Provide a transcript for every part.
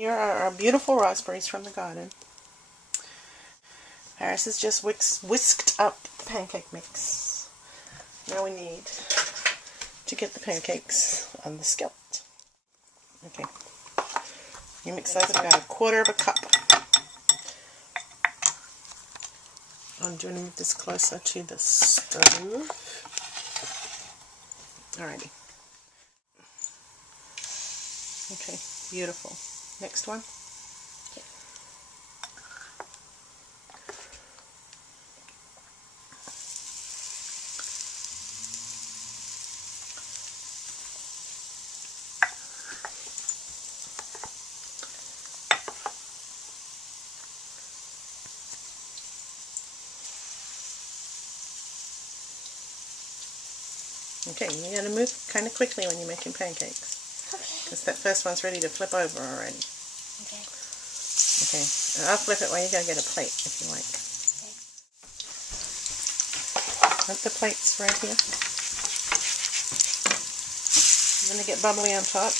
Here are our beautiful raspberries from the garden. Paris has just whisked up the pancake mix. Now we need to get the pancakes on the skillet. Okay. You mix those about 1/4 cup. I'm going to move this closer to the stove. Alrighty. Okay, beautiful. Next one. Okay, you got to move kind of quickly when you're making pancakes. Okay. Because that first one's ready to flip over already. Okay. Okay, and I'll flip it while you go get a plate if you like. Okay. Have the plates right here. You're going to get bubbly on top.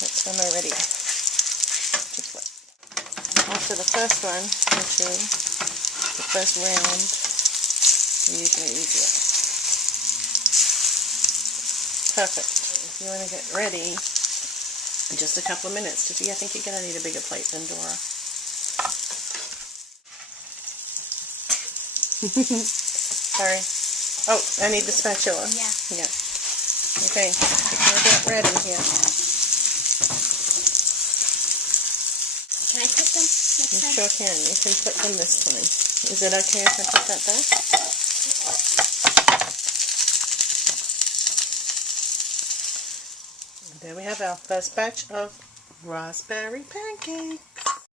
That's when they're ready to flip. After the first one, the first round, they're usually easier. Perfect. If you want to get ready in just a couple of minutes to see, I think you're going to need a bigger plate than Dora. Sorry. Oh, I need the spatula. Yeah. Yeah. Okay, we're about ready here. Can I put them next time? You sure can. You can put them this time. Is it okay if I put that back? There we have our first batch of raspberry pancakes.